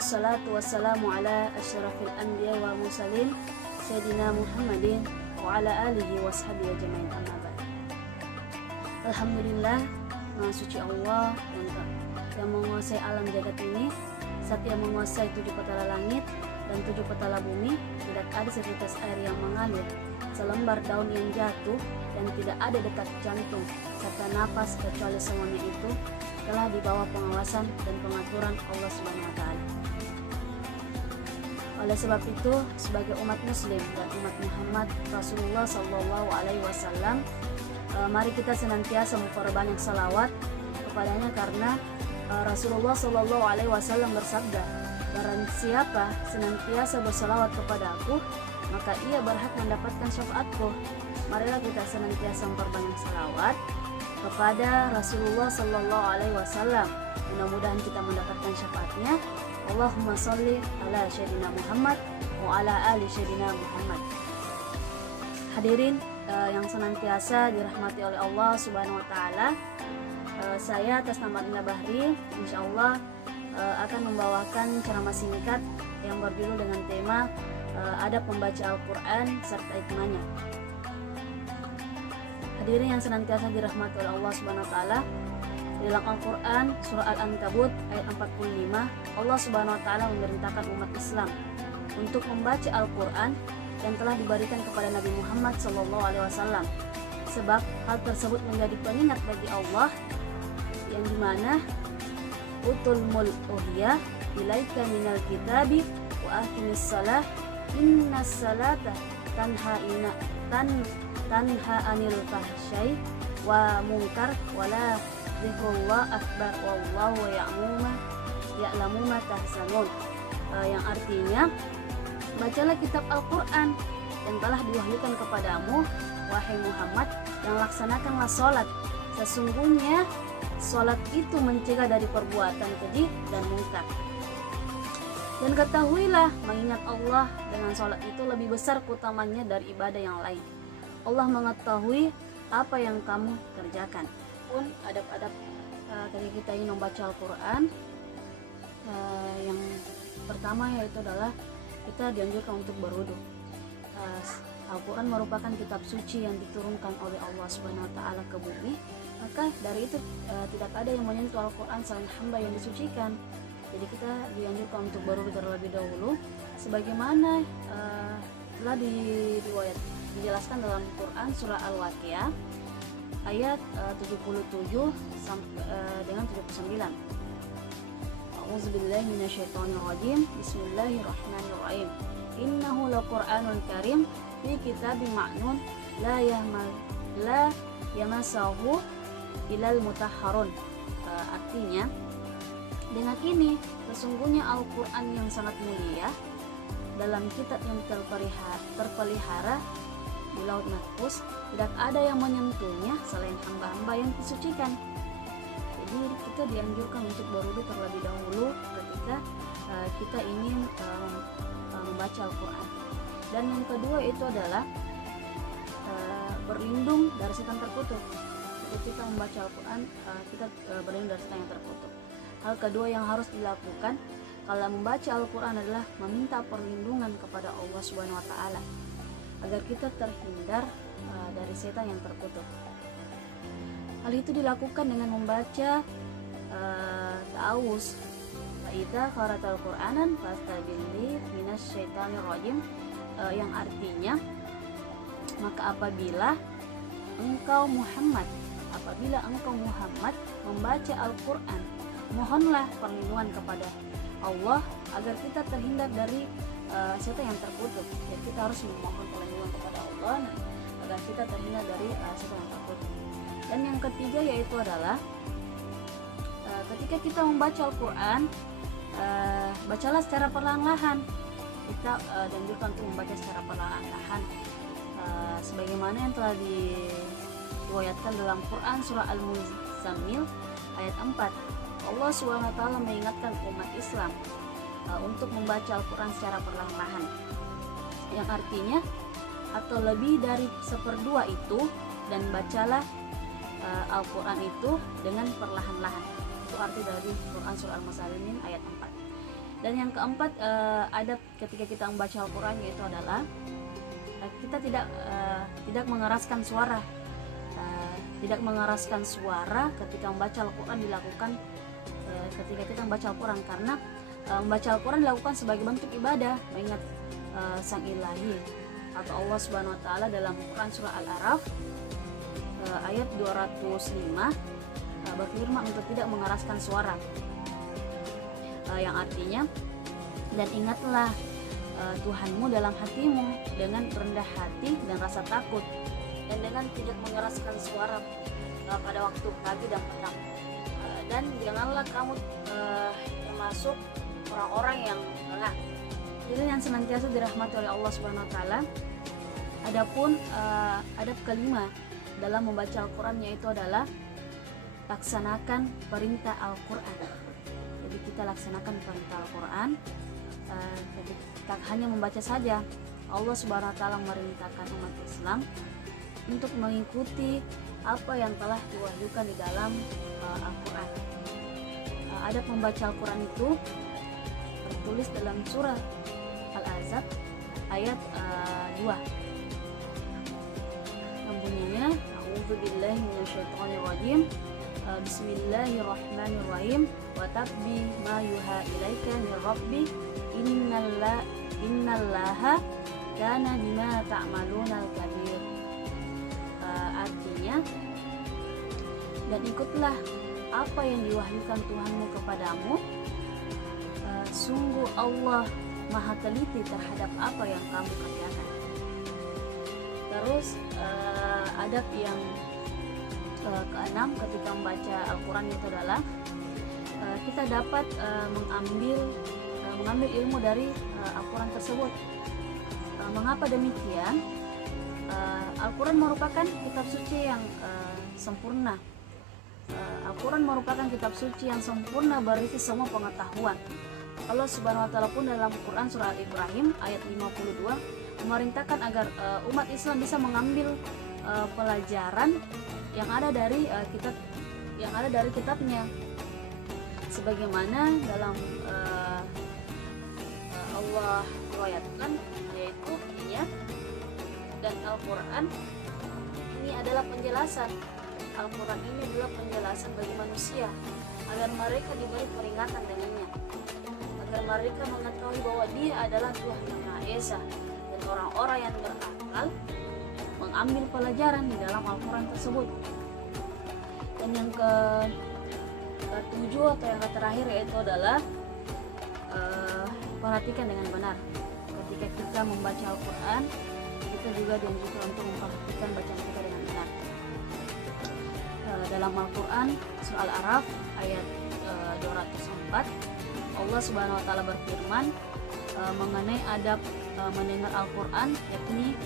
Wassalatu wassalamu ala asyrafil anbiya wal mursalin Sayyidina Muhammadin wa ala alihi wa sahbihi ajma'in, amma ba'd. Alhamdulillah, Maha suci Allah yang menguasai alam jagat ini, Zat yang menguasai 7 petala langit dan 7 petala bumi. Tidak ada setetes air yang mengalir, selembar daun yang jatuh, dan tidak ada detak jantung serta napas, kecuali semuanya itu telah di bawah pengawasan dan pengaturan Allah Subhanahu wa Ta'ala. Oleh sebab itu, sebagai umat Muslim dan umat Muhammad Rasulullah Sallallahu Alaihi Wasallam, mari kita senantiasa memperbanyak salawat kepadanya, karena Rasulullah Sallallahu Alaihi Wasallam bersabda, barang siapa senantiasa bersalawat kepada aku, maka ia berhak mendapatkan syafaatku. Marilah kita senantiasa memperbanyak salawat kepada Rasulullah Sallallahu Alaihi Wasallam. Mudah-mudahan kita mendapatkan syafaatnya. Allahumma sholli ala Sayyidina Muhammad wa ala ali Sayyidina Muhammad. Hadirin yang senantiasa dirahmati oleh Allah Subhanahu wa Ta'ala, saya atas nama Rina Bahri insyaallah akan membawakan ceramah singkat yang berjudul dengan tema adab membaca Al-Quran serta hikmahnya. Hadirin yang senantiasa dirahmati oleh Allah Subhanahu wa Ta'ala, di dalam Al-Quran surah Al-Ankabut ayat 45, Allah Subhanahu wa Ta'ala memerintahkan umat Islam untuk membaca Al-Quran yang telah diberikan kepada Nabi Muhammad SAW, sebab hal tersebut menjadi pengingat bagi Allah, yang dimana utul mul uhya ilaika minal kitabi wa aqimis salah innas salata tanha anil fahsyai wa munkar wala zikrullah akbar wallahu ya'lamu ma tahsanun, yang artinya, bacalah kitab Al-Quran yang telah diwahyukan kepadamu, wahai Muhammad, dan laksanakanlah sholat. Sesungguhnya sholat itu mencegah dari perbuatan keji dan munkar. Dan ketahuilah, mengingat Allah dengan sholat itu lebih besar keutamannya dari ibadah yang lain. Allah mengetahui apa yang kamu kerjakan. Pun adab-adab ketika kita ingin membaca Al-Quran, yang pertama yaitu adalah kita dianjurkan untuk berwudu. Al-Quran merupakan kitab suci yang diturunkan oleh Allah Subhanahu wa Ta'ala ke bumi, maka dari itu tidak ada yang menyentuh Al-Quran selain hamba yang disucikan. Jadi kita dianjurkan untuk berwudu terlebih dahulu, sebagaimana telah dijelaskan dalam Quran surah Al-Waqiah ayat 77 sampai dengan 79. A'udzubillahi minasyaitonirrajim. Bismillahirrahmanirrahim. Innahu laqur'anun karim fi kitabim ma'nun la yamassahu ilal mutahharun. Artinya, dengan ini sesungguhnya Al-Quran yang sangat mulia dalam kitab yang terpelihara di laut mahfuz, tidak ada yang menyentuhnya selain hamba-hamba yang disucikan. Jadi kita dianjurkan untuk berwudu terlebih dahulu ketika kita ingin membaca Al-Quran. Dan yang kedua itu adalah berlindung dari setan terkutuk. Ketika kita membaca Al-Quran, kita berlindung dari setan yang terkutuk. Hal kedua yang harus dilakukan kalau membaca Al-Quran adalah meminta perlindungan kepada Allah Subhanahu wa Ta'ala agar kita terhindar dari setan yang terkutuk. Hal itu dilakukan dengan membaca ta'awuz, fa'idza qara'tal Qur'anan fasta'idz minasyaitonir rajim, yang artinya, maka apabila engkau Muhammad membaca Al-Quran, mohonlah perlindungan kepada Allah agar kita terhindar dari setan yang terkutuk. Jadi kita harus memohon perlindungan kepada Allah agar kita terhindar dari setan yang terkutuk. Dan yang ketiga yaitu adalah ketika kita membaca Al-Quran, bacalah secara perlahan-lahan. Kita dianjurkan untuk membaca secara perlahan-lahan, sebagaimana yang telah diriwayatkan dalam Quran surah Al-Muzammil ayat 4. Allah SWT mengingatkan umat Islam untuk membaca Al-Quran secara perlahan-lahan, yang artinya atau lebih dari 1/2 itu, dan bacalah Al-Quran itu dengan perlahan-lahan. Itu arti dari Quran surah Al-Muzammil ayat 4. Dan yang keempat, adab ketika kita membaca Al-Quran yaitu adalah kita tidak mengeraskan suara. Tidak mengeraskan suara ketika membaca Al-Quran dilakukan ketika kita membaca Al-Quran, karena membaca Al-Quran dilakukan sebagai bentuk ibadah, mengingat Sang Ilahi atau Allah Subhanahu wa taala dalam Quran surah Al-A'raf ayat 205 berfirman untuk tidak mengeraskan suara, yang artinya, dan ingatlah Tuhanmu dalam hatimu dengan rendah hati dan rasa takut, dan dengan tidak mengeraskan suara pada waktu pagi dan petang, dan janganlah kamu termasuk orang-orang yang lengah. Jadi yang senantiasa dirahmati oleh Allah Subhanahu wa taala. Adapun adab kelima dalam membaca Al-Quran yaitu adalah laksanakan perintah Al-Quran. Jadi kita laksanakan perintah Al-Quran, kita hanya membaca saja. Allah Subhanahu wa taala memerintahkan umat Islam untuk mengikuti apa yang telah diwahyukan di dalam Al-Quran. Adab membaca Al-Quran itu tertulis dalam surah Al-Ahzab ayat 2 yang bunyinya A'udzubillahi minasyaitonirrajim, Bismillahirrahmanirrahim, wa tabbi ma yuha ilaika min rabbi innallaha kana bima ta'maluna al-kabir. Artinya, dan ikutlah apa yang diwahyukan Tuhanmu kepadamu, sungguh Allah Maha teliti terhadap apa yang kamu kerjakan. Terus adab yang keenam ketika membaca Al-Quran itu adalah kita dapat mengambil ilmu dari Al-Quran tersebut. Mengapa demikian? Al-Quran merupakan kitab suci yang sempurna. Al-Quran merupakan kitab suci yang sempurna berisi semua pengetahuan. Allah Subhanahu wa taala pun dalam Quran surah Al-Ibrahim ayat 52 memerintahkan agar umat Islam bisa mengambil pelajaran yang ada dari kitabnya, sebagaimana dalam Allah riwayatkan, yaitu Ia dan Al-Quran ini adalah penjelasan. Al-Quran ini adalah penjelasan bagi manusia agar mereka diberi peringatan dengannya, agar mereka mengetahui bahwa Dia adalah Tuhan yang Maha Esa, dan orang-orang yang berakal mengambil pelajaran di dalam Al-Quran tersebut. Dan yang ketujuh atau yang terakhir yaitu adalah perhatikan dengan benar. Ketika kita membaca Al-Quran, kita juga dianjurkan untuk memperhatikan bacaan kita dengan benar. Dalam Al-Quran surah Al-A'raf ayat 204, Allah Subhanahu wa taala berfirman mengenai adab mendengar Al-Quran, yakni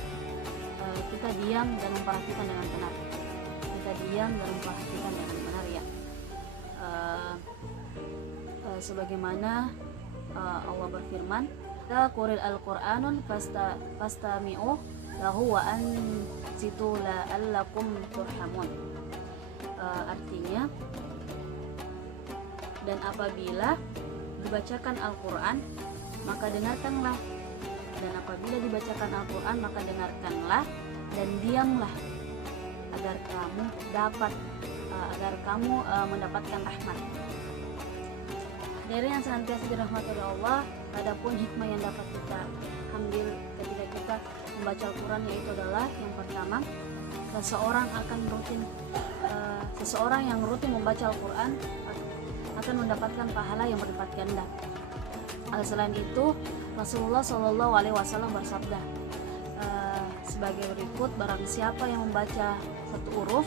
kita diam dan memperhatikan dengan benar. Kita diam dan memperhatikan dengan benar, ya. Sebagaimana Allah berfirman, "Qur'il al-Qur'anun fastami'u lahu wa ansitu la'allakum turhamun." Artinya, dan apabila dibacakan Al-Quran maka dengarkanlah, dan apabila dibacakan Al-Quran maka dengarkanlah dan diamlah agar kamu mendapatkan rahmat. Dari yang senantiasa dirahmati oleh Allah, adapun hikmah yang dapat kita ambil ketika kita membaca Al-Quran yaitu adalah yang pertama, seseorang yang rutin membaca Al-Quran akan mendapatkan pahala yang berlipat ganda. Selain itu, Rasulullah SAW bersabda sebagai berikut, barang siapa yang membaca satu huruf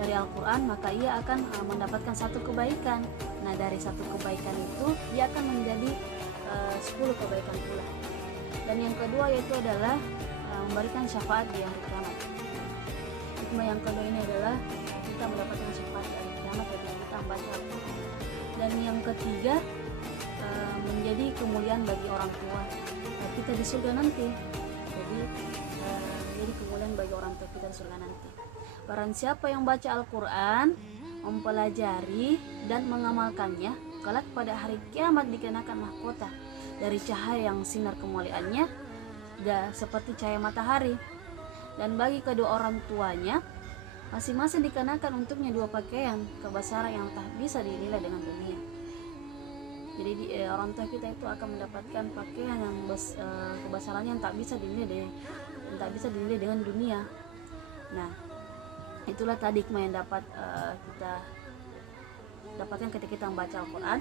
dari Al-Quran maka ia akan mendapatkan satu kebaikan. Nah, dari satu kebaikan itu ia akan menjadi 10 kebaikan pula. Dan yang kedua yaitu adalah memberikan syafaat di hari kiamat. Hikmah yang kedua ini adalah kita mendapatkan syafaat di hari kiamat ketika kita membaca Al-Quran. Dan yang ketiga, menjadi kemuliaan bagi orang tua kita di surga nanti. Jadi menjadi kemuliaan bagi orang tua kita di surga nanti. Barang siapa yang baca Al-Quran, mempelajari dan mengamalkannya, kelak pada hari kiamat dikenakan mahkota dari cahaya yang sinar kemuliaannya seperti cahaya matahari. Dan bagi kedua orang tuanya masing-masing dikenakan untuknya dua pakaian kebesaran yang tak bisa dinilai dengan dunia. Jadi orang tua kita itu akan mendapatkan pakaian yang kebesarannya yang tak bisa dinilai dengan dunia. Nah, itulah tadi hikmah yang dapat kita dapatkan ketika kita membaca Al-Quran.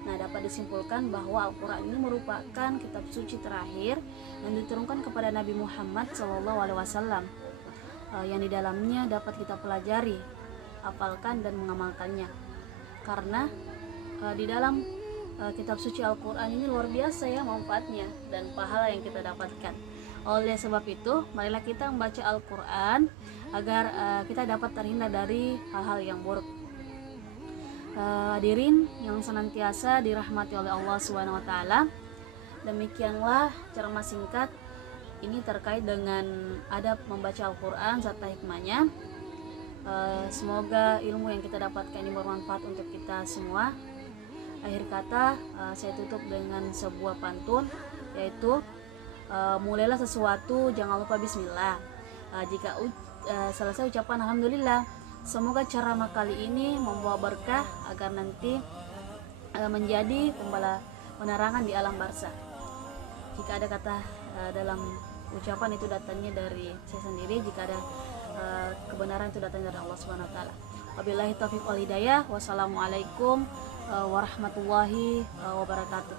Nah, dapat disimpulkan bahwa Al-Quran ini merupakan kitab suci terakhir yang diturunkan kepada Nabi Muhammad SAW, yang di dalamnya dapat kita pelajari, hafalkan dan mengamalkannya. Karena di dalam kitab suci Al-Quran ini luar biasa ya manfaatnya dan pahala yang kita dapatkan. Oleh sebab itu, marilah kita membaca Al-Quran agar kita dapat terhindar dari hal-hal yang buruk. Hadirin yang senantiasa dirahmati oleh Allah SWT, demikianlah ceramah singkat ini terkait dengan adab membaca Al-Quran serta hikmahnya. Semoga ilmu yang kita dapatkan ini bermanfaat untuk kita semua. Akhir kata, saya tutup dengan sebuah pantun, yaitu mulailah sesuatu jangan lupa bismillah. Jika selesai ucapan alhamdulillah. Semoga ceramah kali ini membawa berkah agar nanti menjadi penerangan di alam barzah. Jika ada kata dalam ucapan itu datangnya dari saya sendiri, jika ada kebenaran itu datangnya dari Allah Subhanahu wa taala. Wabillahi taufiq wal hidayah. Wassalamualaikum warahmatullahi wabarakatuh.